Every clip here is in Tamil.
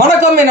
வணக்கம் என்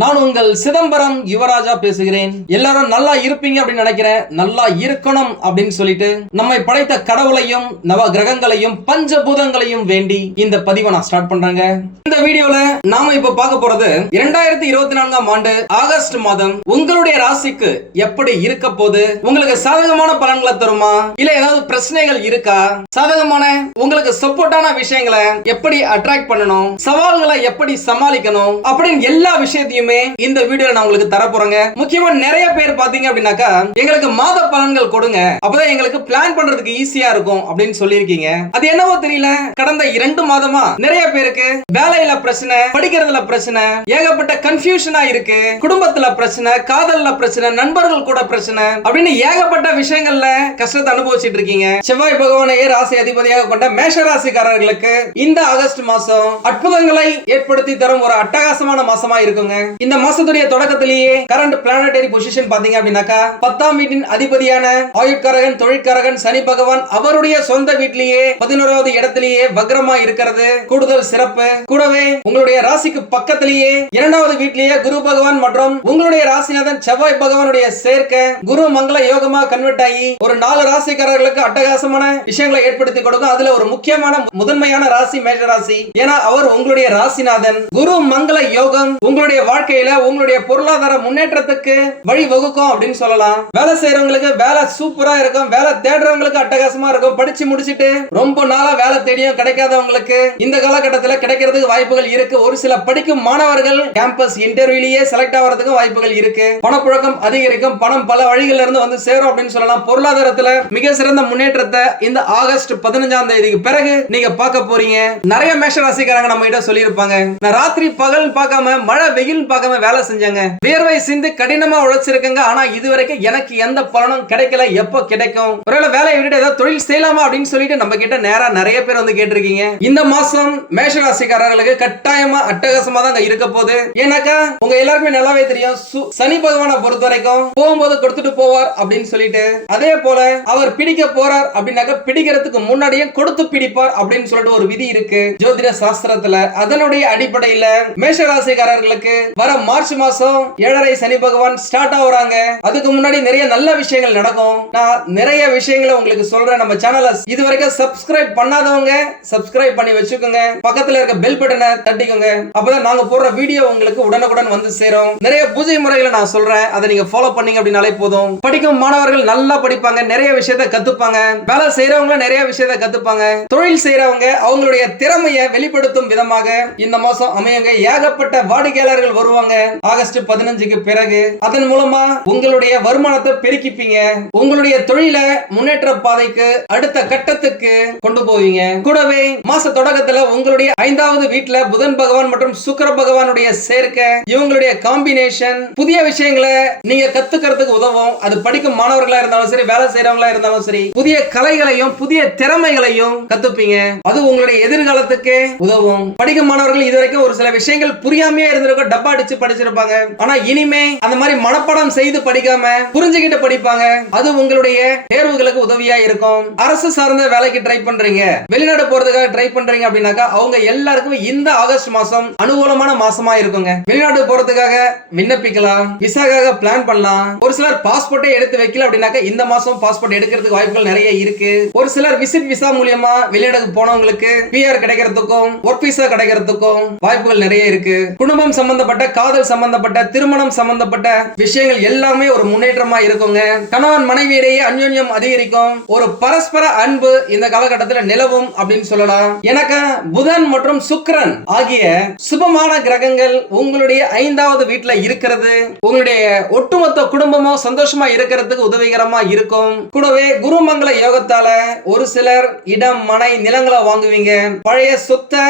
நான் உங்கள் சிதம்பரம் யுவராஜா பேசுகிறேன். எல்லாரும் நல்லா இருப்பீங்க அப்படின்னு நினைக்கிறேன். நல்லா இருக்கணும் அப்படின்னு சொல்லிட்டு நம்மை படைத்த கடவுளையும் நவ கிரகங்களையும் பஞ்சபூதங்களையும் வேண்டி இந்த பதிவை நான் ஸ்டார்ட் பண்றேங்க. இந்த வீடியோல நாம இப்ப பார்க்க போறது இரண்டாயிரத்தி இருபத்தி நான்காம் ஆண்டு ஆகஸ்ட் மாதம் உங்களுடைய ராசிக்கு எப்படி இருக்க போது உங்களுக்கு சாதகமான பலன்களை தருமா? இல்ல ஏதாவது பிரச்சனைகள் இருக்கா? சாதகமான உங்களுக்கு சப்போர்ட்டான விஷயங்களை எப்படி அட்ராக்ட் பண்ணணும்? சவால்களை எப்படி சமாளிக்கணும்? அப்படின்னு எல்லா விஷயத்தையுமே இந்த வீடியோல நான் உங்களுக்கு தரப்போறேங்க முக்கியமா நிறைய பேர் பாத்தீங்க அப்படின்னாக்கா எங்களுக்கு மாத பலன்கள் கொடுங்க. அப்பதான் எங்களுக்கு பிளான் பண்றதுக்கு ஈஸியா இருக்கும் அப்படின்னு சொல்லியிருக்கீங்க. அது என்னவோ தெரியல. கடந்த இரண்டு மாதமா நிறைய பேருக்கு வேலையில பிரச்சனை படிக்கிறதுல பிரச்சனை ஏகப்பட்ட கன்ஃபியூஷனா இருக்கு. குடும்பத்துல பிரச்சனை காதல்ல பிரச்சனை நண்பர்கள் கூட பிரச்சனை அப்படின்னு ஏகப்பட்ட விஷயங்கள்ல கஷ்டத்தை அனுபவிச்சுட்டு இருக்கீங்க. செவ்வாய் பகவானையே ராசி அதிபதியாக கொண்ட மேஷ ராசிக்காரர்களுக்கு இந்த ஆகஸ்ட் மாசம் அற்புதங்களை ஏற்படுத்தி தரும் ஒரு அட்டகாசம் அட்டகாசமான மாசமா இருக்குங்க. இந்த மாசத்துடைய தொடக்கத்திலேயே கரண்ட் பிளானட்டரி பொசிஷன் பாத்தீங்க அப்படின்னாக்கா பத்தாம் வீட்டின் அதிபதியான ஆயுட்காரகன் தொழிற்காரகன் சனி பகவான் அவருடைய சொந்த வீட்டிலேயே பதினோராவது இடத்திலேயே வக்ரமா இருக்கிறது. கூடுதல் சிறப்பு. கூடவே உங்களுடைய ராசிக்கு பக்கத்திலேயே இரண்டாவது வீட்டிலேயே குரு பகவான் மற்றும் உங்களுடைய ராசிநாதன் செவ்வாய் பகவானுடைய சேர்க்கை குரு மங்கள யோகமா கன்வெர்ட் ஆகி ஒரு நாலு ராசிக்காரர்களுக்கு அட்டகாசமான விஷயங்களை ஏற்படுத்தி கொடுக்கும். அதுல ஒரு முக்கியமான முதன்மையான ராசி மேஜ ராசி ஏன்னா அவர் உங்களுடைய ராசிநாதன். குரு மங்கள யோகம் உங்களுடைய வாழ்க்கையில உங்களுடைய பொருளாதார முன்னேற்றத்துக்கு வழி வகுக்கும் அப்படின்னு சொல்லலாம். வேலை செய்யறவங்களுக்கு வேலை சூப்பரா இருக்கும். வேலை தேடுறவங்களுக்கு அட்டகாசமா இருக்கும். படிச்சு முடிச்சிட்டு ரொம்ப நாளா வேலை தேடியும் கிடைக்காதவங்களுக்கு இந்த காலகட்டத்தில் கிடைக்கிறதுக்கு வாய்ப்புகள் இருக்கு. ஒரு சில படிக்கும் மாணவர்கள் கேம்பஸ் இன்டர்வியூலயே செலக்ட் ஆகிறதுக்கு வாய்ப்புகள் இருக்கு. பணப்புழக்கம் அதிகரிக்கும். பணம் பல வழிகளில் இருந்து வந்து சேரும் அப்படின்னு சொல்லலாம். பொருளாதாரத்துல மிக சிறந்த முன்னேற்றத்தை இந்த ஆகஸ்ட் பதினஞ்சாம் தேதிக்கு பிறகு நீங்க பார்க்க போறீங்க. நிறைய மேஷ ராசிக்காரங்க நம்ம கிட்ட சொல்லியிருப்பாங்க. நான் ராத்திரி பகல் பார்க்காம மழை வெயில் பார்க்காம வேலை செஞ்சாங்க. வேர்வை சிந்து கடினமா உழைச்சிருக்கங்க. ஆனா இது வரைக்கும் எனக்கு எந்த பலனும் கிடைக்கல. எப்போ கிடைக்கும்? ஒருவேளை வேலையை விட்டுட்டு ஏதாவது தொழில் செய்யலாமா அப்படின்னு சொல்லிட்டு நம்ம கிட்ட நேரா நிறைய பேர் வந்து கேட்டிருக்கீங்க. இந்த மாசம் மேஷராசிக்காரர்களுக்கு கட்டாயமா அட்டகாசமா தான் இருக்க போகுது. ஏன்னாக்கா உங்க எல்லாருக்குமே நல்லாவே தெரியும். சனி பகவானை பொறுத்த வரைக்கும் போகும்போது கொடுத்துட்டு போவார் அப்படின்னு சொல்லிட்டு அதே போல அவர் பிடிக்க போறார் அப்படின்னாக்க பிடிக்கிறதுக்கு முன்னாடியே கொடுத்து பிடிப்பார் அப்படின்னு சொல்லிட்டு ஒரு விதி இருக்கு. ஜோதிட சாஸ்திரத்துல அதனுடைய அடிப்படையில மேஷ ராசிக்காரர்களுக்கு வர மார்ச் மாசம் ஏழரை சனி பகவான் ஸ்டார்ட் ஆகுறாங்க அதுக்கு முன்னாடி நிறைய நல்ல விஷயங்கள் நடக்கும். நான் நிறைய விஷயங்களை உங்களுக்கு சொல்றேன். நம்ம சேனலை இது வரைக்கும் சப்ஸ்கிரைப் பண்ணாதவங்க சப்ஸ்கிரைப் பண்ணி வச்சுக்கோங்க. பக்கத்துல இருக்க பெல் பட்டனை தட்டிக்கோங்க. அப்பதான் நாங்க போடுற வீடியோ உங்களுக்கு உடனுக்குடன் வந்து சேரும். நிறைய பூஜை முறைகளை நான் சொல்றேன். அதை நீங்க ஃபாலோ பண்ணீங்க அப்படின்னாலே போதும். படிக்கும் மாணவர்கள் நல்லா படிப்பாங்க. நிறைய விஷயத்த கத்துப்பாங்க. வேலை செய்யறவங்களும் நிறைய விஷயத்தை கத்துப்பாங்க. தொழில் செய்யறவங்க அவங்களுடைய திறமையை வெளிப்படுத்தும் விதமாக இந்த மாசம் அமையுங்க. ஏகப்பட்ட வாடிக்கையாளர்கள் வருவாங்க. ஆகஸ்ட் பதினஞ்சுக்கு பிறகு அதன் மூலமா உங்களுடைய வருமானத்தை பெருக்கிப்பீங்க. உங்களுடைய தொழில முன்னேற்ற பாதைக்கு அடுத்த கட்டத்துக்கு கொண்டு போவீங்க. கூடவே மாச தொடக்கத்துல உங்களுடைய ஐந்தாவது வீட்டுல புதன் பகவான் மற்றும் சுக்கர பகவானுடைய சேர்க்கை இவங்களுடைய காம்பினேஷன் புதிய விஷயங்களை நீங்க கத்துக்கிறதுக்கு உதவும். அது படிக்கும் மாணவர்களா இருந்தாலும் சரி வேலை செய்யறவங்களா இருந்தாலும் சரி புதிய கலைகளையும் புதிய திறமைகளையும் கத்துப்பீங்க. அது உங்களுடைய எதிர்காலத்துக்கு உதவும். படிக்கும் மாணவர்கள் இதுவரைக்கும் ஒரு சில விஷயங்கள் புரியாமையே இருந்திருக்கும் டப்பா அடிச்சு படிச்சிருப்பாங்க. ஆனா இனிமே அந்த மாதிரி மனப்பாடம் செய்து படிக்காம புரிஞ்சுக்கிட்டு படிப்பாங்க. அது உங்களுடைய தேர்வுகளுக்கு உதவியா இருக்கும். அரசு சார்ந்த வேலைக்கு ட்ரை பண்றீங்க. வெளிநாடு போறதுக்காக ட்ரை பண்றீங்க அப்படின்னாக்கா அவங்க எல்லாருக்குமே இந்த ஆகஸ்ட் மாசம் அனுகூலமான மாசமா இருக்குங்க. வெளிநாடு போறதுக்காக விண்ணப்பிக்கலாம். விசாக்காக பிளான் பண்ணலாம். ஒரு சிலர் பாஸ்போர்ட்டே எடுத்து வைக்கல அப்படின்னாக்கா இந்த மாசம் பாஸ்போர்ட் எடுக்கிறதுக்கு வாய்ப்புகள் நிறைய இருக்கு. ஒரு சிலர் விசிட் விசா மூலியமா வெளிநாடுக்கு போனவங்களுக்கு பிஆர் கிடைக்கிறதுக்கும் ஒர்க் விசா கிடைக்கிறதுக்கும் வாய்ப்புகள் நிறைய இருக்கு. குடும்பம் சம்பந்தப்பட்ட காதல் சம்பந்தப்பட்ட திருமணம் சம்பந்தப்பட்ட விஷயங்கள் எல்லாமே ஒரு முன்னேற்றமா இருக்குங்க. கணவன் மனைவியிடையே அந்யோன்யம் அதிகரிக்கும். ஒரு பரஸ்பர அன்பு இந்த காலகட்டத்தில் நிலவும் அப்படின்னு சொல்லலாம். எனக்கு புதன் மற்றும் சுக்ரன் ஆகிய சுபமான கிரகங்கள் உங்களுடைய ஐந்தாவது வீட்டுல இருக்கிறது. உங்களுடைய ஒட்டுமொத்த குடும்பமும் சந்தோஷமா இருக்கிறதுக்கு உதவிகரமா இருக்கும். கூடவே குருமங்கள யோகத்தால ஒரு சிலர் இடம் மனை நிலங்களை வாங்குவீங்க. பழைய சொத்தை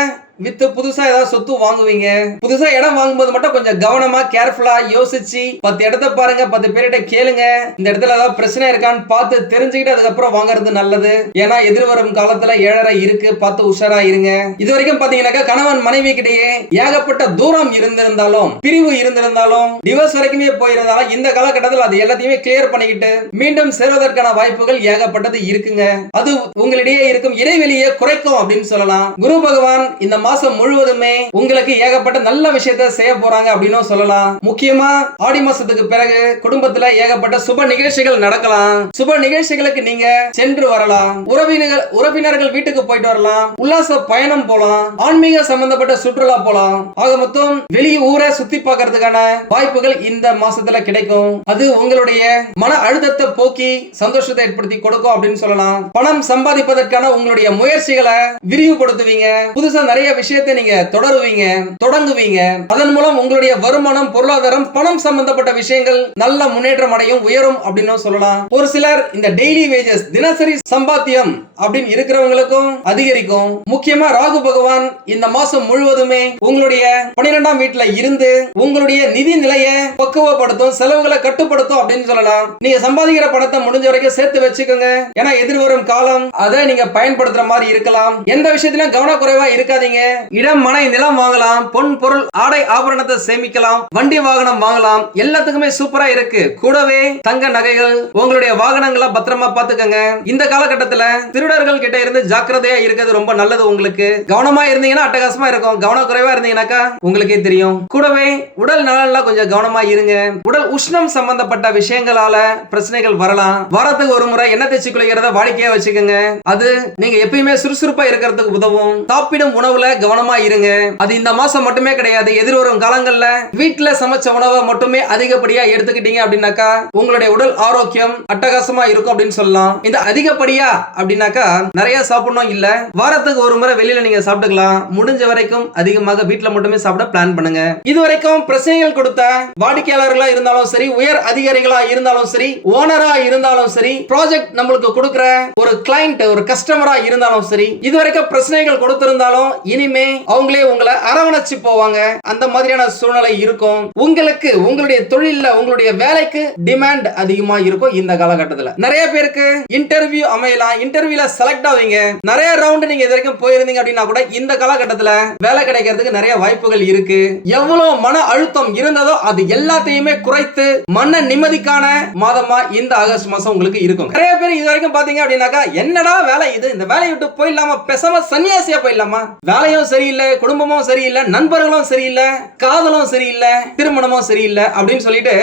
வித்து புதுசா ஏதாவது சொத்து வாங்குவீங்க? புதுசா இடம் வாங்கும்போது மட்டும் கொஞ்சம் கவனமா கேர்ஃபுல்லா யோசிச்சு பத்து இடத்த பாருங்க பத்து பேர்கிட்ட கேளுங்க. இந்த இடத்துல ஏதாவது பிரச்சனை இருக்கான்னு பார்த்து தெரிஞ்சுக்கிட்டு அதுக்கப்புறம் வாங்குறது நல்லது. ஏன்னா எதிர்வரும் காலத்துல ஏழரை இருக்கு பார்த்து உஷாரா இருங்க. இது வரைக்கும் பாத்தீங்கன்னாக்கா கணவன் மனைவி கிட்டேயே ஏகப்பட்ட தூரம் இருந்திருந்தாலும் பிரிவு இருந்திருந்தாலும் டிவோர்ஸ் வரைக்குமே போயிருந்தாலும் இந்த காலகட்டத்தில் அது எல்லாத்தையுமே கிளியர் பண்ணிக்கிட்டு மீண்டும் சேருவதற்கான வாய்ப்புகள் ஏகப்பட்டது இருக்குங்க. அது உங்களிடையே இருக்கும் இடைவெளியை குறைக்கும் அப்படின்னு சொல்லலாம். குரு பகவான் இந்த மாசம் முழுவதுமே உங்களுக்கு ஏகப்பட்ட நல்ல விஷயத்த செய்ய போறாங்க அப்படின்னு சொல்லலாம். முக்கியமா ஆடி மாசத்துக்கு பிறகு குடும்பத்துல ஏகப்பட்ட சுப நிகழ்ச்சிகள் நடக்கலாம். சுப நிகழ்ச்சிகளுக்கு நீங்க சென்று வரலாம். உறவினர்கள் உறவினர்கள் வீட்டுக்கு போயிட்டு வரலாம். உல்லாச பயணம் போலாம். ஆன்மீக சம்பந்தப்பட்ட சுற்றுலா போலாம். ஆக மொத்தம் வெளி ஊரை சுத்தி பார்க்கறதுக்கான வாய்ப்புகள் இந்த மாசத்துல கிடைக்கும். அது உங்களுடைய மன அழுத்தத்தை போக்கி சந்தோஷத்தை ஏற்படுத்தி கொடுக்கும் அப்படின்னு சொல்லலாம். பணம் சம்பாதிப்பதற்கான உங்களுடைய முயற்சிகளை விரிவுபடுத்துவீங்க. புதுசா நிறைய விஷயத்தை நீங்க தொடருவீங்க தொடங்குவீங்க. அதன் மூலம் உங்களுடைய வருமானம் பொருளாதாரம் பணம் சம்பந்தப்பட்ட விஷயங்கள் நல்ல முன்னேற்றம் அடையும் உயரும் அப்படின்னு சொல்லலாம். ஒரு சிலர் இந்த டெய்லி வேஜஸ் தினசரி சம்பாத்தியம் அப்படின்னு இருக்கிறவங்களுக்கும் அதிகரிக்கும். முக்கியமா ராகு பகவான் இந்த மாசம் முழுவதுமே உங்களுடைய பன்னிரெண்டாம் வீட்டுல இருந்து உங்களுடைய நிதி நிலையை பக்குவப்படுத்தும் செலவுகளை கட்டுப்படுத்தும் அப்படின்னு சொல்லலாம். நீங்க சம்பாதிக்கிற பணத்தை முடிஞ்ச வரைக்கும் சேர்த்து வச்சுக்கோங்க. ஏன்னா எதிர்வரும் காலம் அதை நீங்க பயன்படுத்துற மாதிரி இருக்கலாம். எந்த விஷயத்திலும் கவனக்குறைவா இருக்காதீங்க. இடம் மனை நிலம் வாங்கலாம் பொன் பொருள் ஆடை ஆபரணத்தை சேமிக்கலாம் வண்டி வாகனம் வாங்கலாம் எல்லாத்துக்குமே சூப்பரா இருக்கு. கூடவே தங்க நகைகள் உங்களுடைய வாகனங்களை பத்திரமா பாத்துக்கங்க இந்த காலகட்டத்துல திருடர்கள் கிட்ட இருந்து ஜாக்கிரதையா இருக்கிறது ரொம்ப நல்லது உங்களுக்கு. கவனமா இருந்தீங்கன்னா அட்டகாசமா இருக்கும். கவனக்குறைவா இருந்தீங்கன்னாக்கா உங்களுக்கே தெரியும். கூடவே உடல் நலன்ல கொஞ்சம் கவனமா இருங்க. உடல் உஷ்ணம் சம்பந்தப்பட்ட விஷயங்களால பிரச்சனைகள் வரலாம். வாரத்துக்கு ஒரு முறை எண்ணெய் தேய்ச்சி குளிக்கிறத வாடிக்கையா வச்சுக்கோங்க. அது நீங்க எப்பயுமே சுறுசுறுப்பா இருக்கிறதுக்கு உதவும். சாப்பிடும் உணவுல கவனமா இருங்க. அது இந்த மாசம் மட்டுமே கிடையாது எதிர்வரும் காலங்கள்ல. வீட்டுல சமைச்ச உணவை மட்டுமே அதிகப்படியா எடுத்துக்கிட்டீங்க அப்படின்னாக்கா உங்களுடைய உடல் ஆரோக்கியம் அட்டகாசமா இருக்கும் அப்படின்னு சொல்லலாம். இந்த அதிகப்படியா அப்படின்னாக்கா நிறைய சாப்பிடணும் இல்ல. வாரத்துக்கு ஒரு முறை வெளியில நீங்க சாப்பிட்டுக்கலாம். முடிஞ்ச வரைக்கும் அதிகமாக வீட்டுல மட்டுமே சாப்பிட பிளான் பண்ணுங்க. இது வரைக்கும் பிரச்சனைகள் கொடுத்த வாடிக்கையாளர்களா இருந்தாலும் சரி உயர் அதிகாரிகளா இருந்தாலும் சரி ஓனரா இருந்தாலும் சரி ப்ராஜெக்ட் நம்மளுக்கு கொடுக்கிற ஒரு கிளைண்ட் ஒரு கஸ்டமரா இருந்தாலும் சரி இது வரைக்கும் பிரச்சனைகள் கொடுத்திருந்தாலும் இனி எப்பயுமே அவங்களே உங்களை அரவணைச்சு போவாங்க. அந்த மாதிரியான சூழ்நிலை இருக்கும். உங்களுக்கு உங்களுடைய தொழில உங்களுடைய வேலைக்கு டிமாண்ட் அதிகமா இருக்கும் இந்த காலகட்டத்துல. நிறைய பேருக்கு இன்டர்வியூ அமையலாம். இன்டர்வியூல செலக்ட் ஆவீங்க. நிறைய ரவுண்ட் நீங்க இது வரைக்கும் போயிருந்தீங்க அப்படின்னா கூட இந்த காலகட்டத்துல வேலை கிடைக்கிறதுக்கு நிறைய வாய்ப்புகள் இருக்கு. எவ்வளவு மன அழுத்தம் இருந்ததோ அது எல்லாத்தையுமே குறைத்து மன நிம்மதிக்கான மாதமா இந்த ஆகஸ்ட் மாசம் உங்களுக்கு இருக்கும். நிறைய பேர் இது வரைக்கும் பாத்தீங்க அப்படின்னாக்கா என்னடா வேலை இது? இந்த வேலையை விட்டு போயிடலாமா? பேசாம சன்னியாசியா போயிடலாமா? வேலை வேலையும் சரியில்லை குடும்பமும் சரியில்லை நண்பர்களும் சரியில்லை காதலும் சரியில்லை திருமணமும் சரியில்லை அப்படின்னு சொல்லிட்டு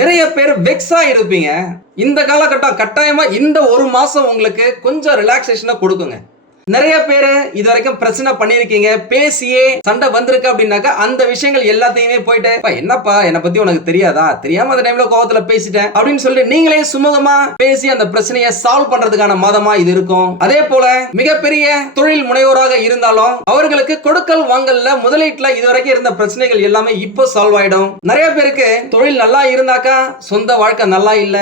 நிறைய பேர் வெக்ஸா இருப்பீங்க. இந்த காலகட்டம் கட்டாயமா இந்த ஒரு மாசம் உங்களுக்கு கொஞ்சம் ரிலாக்ஸேஷனை கொடுக்குங்க. நிறைய பேர் இது வரைக்கும் பிரச்சனை பண்ணிருக்கீங்க பேசியே சண்டை வந்திருக்கு அப்படின்னாக்கா அந்த விஷயங்கள் எல்லாத்தையுமே போயிட்டு என்னப்பா என்னை பத்தி உனக்கு தெரியாதா? தெரியாம அந்த டைம்ல கோவத்துல பேசிட்டேன். அப்படின்னு சொல்லிட்டு நீங்களே சுமூகமா பேசி அந்த பிரச்சனையை சால்வ் பண்றதுக்கான மாதமா இது இருக்கும். அதே போல மிகப்பெரிய தொழில் முனைவோராக இருந்தாலும் அவர்களுக்கு கொடுக்கல் வாங்கல்ல முதலீட்டுல இது வரைக்கும் இருந்த பிரச்சனைகள் எல்லாமே இப்போ சால்வ் ஆயிடும். நிறைய பேருக்கு தொழில் நல்லா இருந்தாக்கா சொந்த வாழ்க்கை நல்லா இல்ல.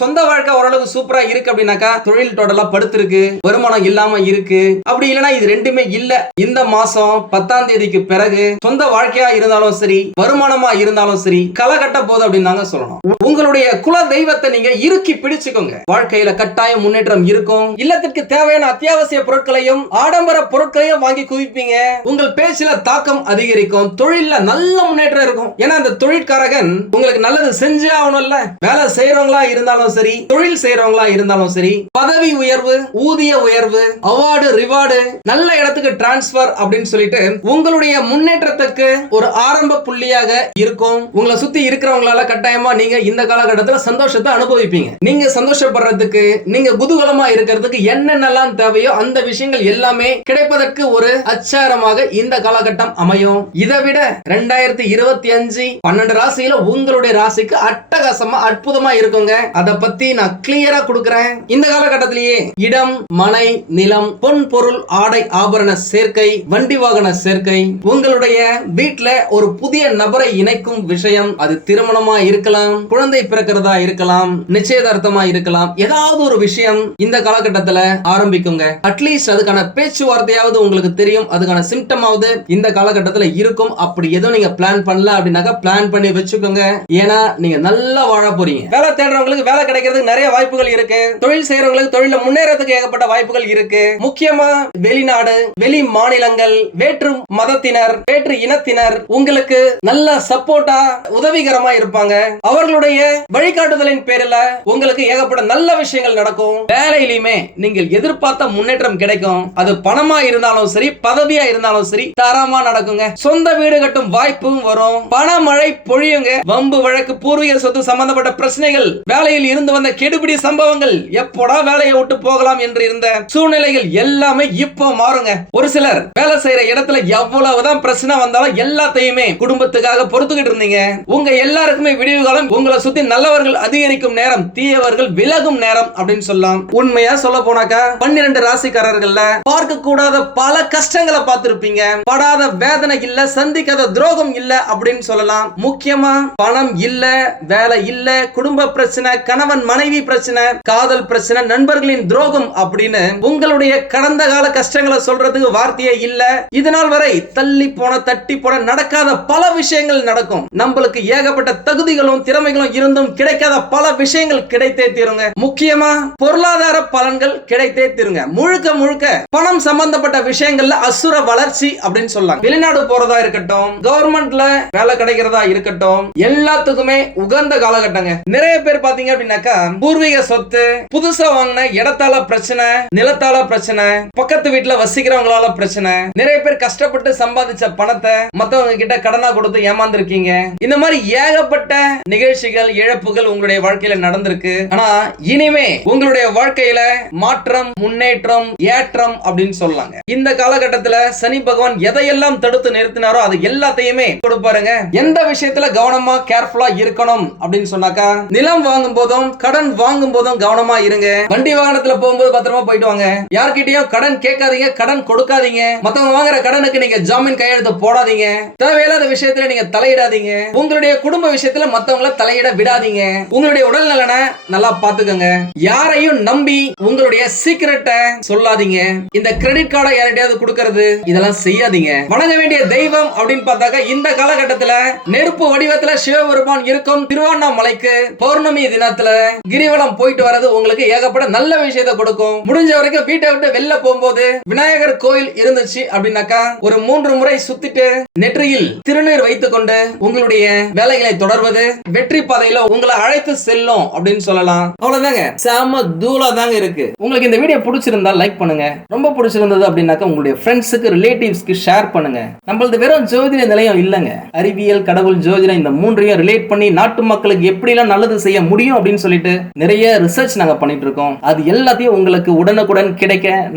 சொந்த வாழ்க்கை ஓரளவுக்கு சூப்பரா இருக்கு அப்படின்னாக்கா தொழில் டோட்டலா படுத்திருக்கு. வருமானம் இல்லாம இருக்கு. அப்படி இல்லைன்னா இது ரெண்டுமே இல்ல. இந்த மாசம் பத்தாம் தேதிக்கு பிறகு சொந்த வாழ்க்கையா இருந்தாலும் சரி வருமானமா இருந்தாலும் சரி களை கட்ட போகுது அப்படின்னு தாங்க சொல்லணும். உங்களுடைய குல தெய்வத்தை நீங்க இறுக்கி பிடிச்சுக்கோங்க. வாழ்க்கையில கட்டாயம் முன்னேற்றம் இருக்கும். இல்லத்திற்கு தேவையான அத்தியாவசிய பொருட்களையும் ஆடம்பர பொருட்களையும் வாங்கி குவிப்பீங்க. உங்கள் பேச்சுல தாக்கம் அதிகரிக்கும். தொழில நல்ல முன்னேற்றம் இருக்கும். ஏன்னா அந்த தொழிற்காரகன் உங்களுக்கு நல்லது செஞ்சே ஆகணும்ல. வேலை செய்யறவங்களா இருந்தாலும் சரி தொழில் செய்யறவங்களா இருந்தாலும் சரி பதவி உயர்வு ஊதிய உயர்வு அவார்டு ரிவார்டு நல்ல இடத்துக்கு டிரான்ஸ்பர் அப்படின்னு சொல்லிட்டு உங்களுடைய முன்னேற்றத்துக்கு ஒரு ஆரம்ப புள்ளியாக இருக்கும். உங்களை சுத்தி இருக்கிறவங்களால கட்டாயமா நீங்க இந்த காலகட்டத்தில் சந்தோஷத்தை அனுபவிப்பீங்க. நீங்க சந்தோஷப்படுறதுக்கு நீங்க குதூகலமா இருக்கிறதுக்கு என்னென்னலாம் தேவையோ அந்த விஷயங்கள் எல்லாமே கிடைப்பதற்கு ஒரு அச்சாரமாக இந்த காலகட்டம் அமையும். இதை விட ரெண்டாயிரத்தி இருபத்தி அஞ்சு பன்னெண்டு ராசியில உங்களுடைய ராசிக்கு அட்டகாசமா அற்புதமா இருக்குங்க. அதை பத்தி நான் கிளியரா கொடுக்கறேன். இந்த காலகட்டத்திலேயே இடம் மனை நிலம் பொன் பொருள் ஆடை ஆபரண சேர்க்கை வண்டி வாகன சேர்க்கை. உங்களுடைய வீட்டுல ஒரு புதிய நபரை இணைக்கும் விஷயம் அது திருமணமா இருக்கலாம் குழந்தை பிறக்கிறதா இருக்கலாம் நிச்சயதார்த்தமா இருக்கலாம் ஏதாவது ஒரு விஷயம் இந்த காலகட்டத்துல ஆரம்பிக்குங்க. அட்லீஸ்ட் அதுக்கான பேச்சுவார்த்தையாவது உங்களுக்கு தெரியும் அதுக்கான சிம்டமாவது இந்த காலகட்டத்துல இருக்கும். அப்படி எதுவும் நீங்க பிளான் பண்ணல அப்படின்னாக்கா பிளான் பண்ணி வச்சுக்கோங்க. ஏன்னா நீங்க நல்லா வாழ போறீங்க. வேலை தேடுறவங்களுக்கு வேலை கிடைக்கிறதுக்கு நிறைய வாய்ப்புகள் இருக்கு. தொழில் செய்யறவங்களுக்கு தொழில முன்னேறதுக்கு ஏகப்பட்ட வாய்ப்புகள் இருக்கு. முக்கியம் முக்கியமா வெளிநாடு வெளி மாநிலங்கள் வேற்று மதத்தினர் வேற்று இனத்தினர் உங்களுக்கு நல்ல சப்போர்ட்டா உதவிகரமா இருப்பாங்க. அவர்களுடைய வழிகாட்டுதலின் பேரில் உங்களுக்கு ஏகப்பட்ட நல்ல விஷயங்கள் நடக்கும். வேலையிலுமே நீங்கள் எதிர்பார்த்த முன்னேற்றம் கிடைக்கும். அது பணமா இருந்தாலும் சரி பதவியா இருந்தாலும் சரி தரமா நடக்குங்க. சொந்த வீடு கட்டும் வாய்ப்பும் வரும். பணமழை பொழியுங்க. வம்பு வழக்கு பூர்வீக சொத்து சம்பந்தப்பட்ட பிரச்சனைகள் வேலையில் இருந்து வந்த கெடுபிடி சம்பவங்கள் எப்போடா வேலையை விட்டு போகலாம் என்று இருந்த சூழ்நிலைகள் எல்லாம் இப்போ மாறுங்க. ஒரு சிலர் வேலை செய்யற இடத்துல எவ்வளவுதான் பிரச்சனை வந்தாலும் எல்லாத்தையுமே குடும்பத்துக்காக பொறுத்துக்கிட்டு இருந்தீங்க. உங்க எல்லாருக்குமே விடிவு காலம் உங்களை சுத்தி நல்லவர்கள் அதிகரிக்கும் நேரம் தீயவர்கள் விலகும் நேரம் அப்படின்னு சொல்லலாம். உண்மையா சொல்ல போனாக்கா பன்னிரண்டு ராசிக்காரர்கள்ல பார்க்க கூடாத பல கஷ்டங்களை பார்த்திருப்பீங்க. படாத வேதனை இல்ல சந்திக்காத துரோகம் இல்ல அப்படின்னு சொல்லலாம். முக்கியமா பணம் இல்ல வேலை இல்ல குடும்ப பிரச்சனை கணவன் மனைவி பிரச்சனை காதல் பிரச்சனை நண்பர்களின் துரோகம் அப்படின்னு உங்களுடைய கடந்த கால கஷ்டங்களை சொல்றதுக்கு வார்த்தையே இல்ல. இதனால் வரை தள்ளி போன தட்டி போன நடக்காத பல விஷயங்கள் நடக்கும். நம்மளுக்கு ஏகப்பட்ட தகுதிகளும் திறமைகளும் இருந்தும் கிடைக்காத பல விஷயங்கள் கிடைத்தே தீருங்க. முக்கியமா பொருளாதார பலன்கள் கிடைத்தே தீருங்க. முழுக்க முழுக்க பணம் சம்பந்தப்பட்ட விஷயங்கள்ல அசுர வளர்ச்சி அப்படின்னு சொல்லலாம். வெளிநாடு போறதா இருக்கட்டும் கவர்மெண்ட்ல வேலை கிடைக்கிறதா இருக்கட்டும் எல்லாத்துக்குமே உகந்த காலகட்டங்க. நிறைய பேர் பாத்தீங்க அப்படின்னாக்கா பூர்வீக சொத்து புதுசா வாங்கின இடத்தால பிரச்சனை நிலத்தால பிரச்சனை பக்கத்து வீட்டுல வசிக்கிறவங்களால பிரச்சனை. நிறைய பேர் கஷ்டப்பட்டு சம்பாதிச்ச பணத்தை மத்தவங்க கிட்ட கடனா கொடுத்து ஏமாந்துருக்கீங்க. இந்த மாதிரி ஏகப்பட்ட நிகழ்ச்சிகள் இழப்புகள் உங்களுடைய வாழ்க்கையில நடந்திருக்கு. ஆனா இனிமே உங்களுடைய வாழ்க்கையில மாற்றம் முன்னேற்றம் ஏற்றம் அப்படின்னு சொல்லாங்க இந்த காலகட்டத்துல சனி பகவான் எதையெல்லாம் தடுத்து நிறுத்தினாரோ அது எல்லாத்தையுமே கொடுப்பாருங்க. எந்த விஷயத்துல கவனமா கேர்ஃபுல்லா இருக்கணும் அப்படின்னு சொன்னாக்கா நிலம் வாங்கும் போதும் கடன் வாங்கும் போதும் கவனமா இருங்க. வண்டி வாகனத்துல போகும்போது பத்திரமா போயிட்டு வாங்க. யார்கிட்டயும் கடன் கேட்காதீங்க கடன் கொடுக்காதீங்க. மத்தவங்க வாங்குற கடனுக்கு நீங்க ஜாமீன் கையெழுத்து போடாதீங்க. தேவையில்லாத விஷயத்துல நீங்க தலையிடாதீங்க. உங்களுடைய குடும்ப விஷயத்துல மத்தவங்கள தலையிட விடாதீங்க. உங்களுடைய உடல் நலனை நல்லா பாத்துக்கோங்க யாரையும் நம்பி உங்களுடைய சீக்கிரட்டை சொல்லாதீங்க. இந்த கிரெடிட் கார்டை யார்கிட்டயாவது கொடுக்கறது இதெல்லாம் செய்யாதீங்க. வணங்க வேண்டிய தெய்வம் அப்படின்னு பார்த்தாக்கா இந்த காலகட்டத்துல நெருப்பு வடிவத்துல சிவபெருமான் இருக்கும் திருவண்ணாமலைக்கு பௌர்ணமி தினத்துல கிரிவலம் போயிட்டு வர்றது உங்களுக்கு ஏகப்பட நல்ல விஷயத்தை கொடுக்கும். முடிஞ்ச வரைக்கும் வீட்டை விட்டு வெளில போகும்போது விநாயகர் கோயில் இருந்துச்சு அப்படின்னாக்கா ஒரு மூன்று முறை சுத்திட்டு நெற்றியில் திருநீர் வைத்துக் கொண்டு உங்களுடைய வேலைகளை தொடர்வது வெற்றி பாதையில உங்களை அழைத்து செல்லும் அப்படின்னு சொல்லலாம். அவ்வளவுதாங்க. செம தூளா தாங்க இருக்கு. உங்களுக்கு இந்த வீடியோ பிடிச்சிருந்தா லைக் பண்ணுங்க. ரொம்ப பிடிச்சிருந்தது அப்படின்னாக்கா உங்களுடைய ஃப்ரெண்ட்ஸுக்கு ரிலேட்டிவ்ஸ்க்கு ஷேர் பண்ணுங்க. நம்மளது வெறும் ஜோதிட நிலையம் இல்லைங்க. அறிவியல் கடவுள் ஜோதிடம் இந்த மூன்றையும் ரிலேட் பண்ணி நாட்டு மக்களுக்கு எப்படிலாம் நல்லது செய்ய முடியும் அப்படின்னு சொல்லிட்டு நிறைய ரிசர்ச் நாங்க பண்ணிட்டு இருக்கோம். அது எல்லாத்தையும் உங்களுக்கு உடனுக்குடன் கிடைக்க